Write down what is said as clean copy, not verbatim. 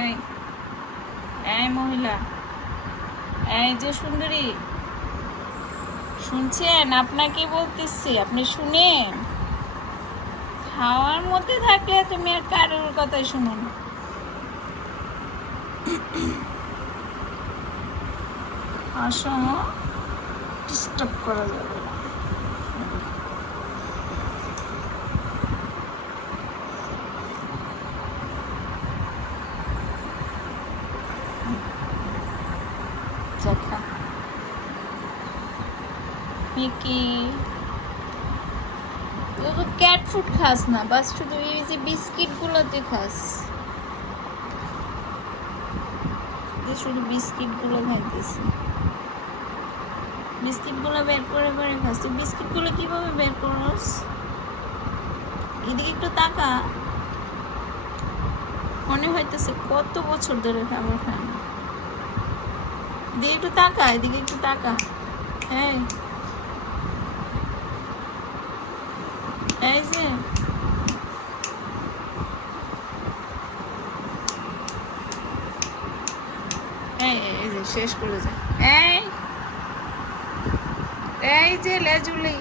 এই এই মহিলা, এই যে সুন্দরী, শুনছেন? আপনাকে বলতেছি, আপনি শুনেন। খাওয়ার মধ্যে থাকলে তুমি আর কারোর কথাই শুনো না। অসময় ডিস্টার্ব করা যাবে না। দেখা মিকি, তুই তো ক্যাট ফুড খাস না, বাস শুধু এই যে বিস্কিটগুলো তুই খাস, শুধু বিস্কিটগুলো খাইতেছি। বিস্কিটগুলো বের করে করে খাস। তুই বিস্কিটগুলো কিভাবে বের করস? এদিকে একটু তাকা, মনে হইতেছে কত বছর ধরে খাবার খায় না। এদিকে একটু তাকা, এদিকে একটু তাকা। এই এই যে এই যে শেষ করে যায়। এই এই যে লেজুলি,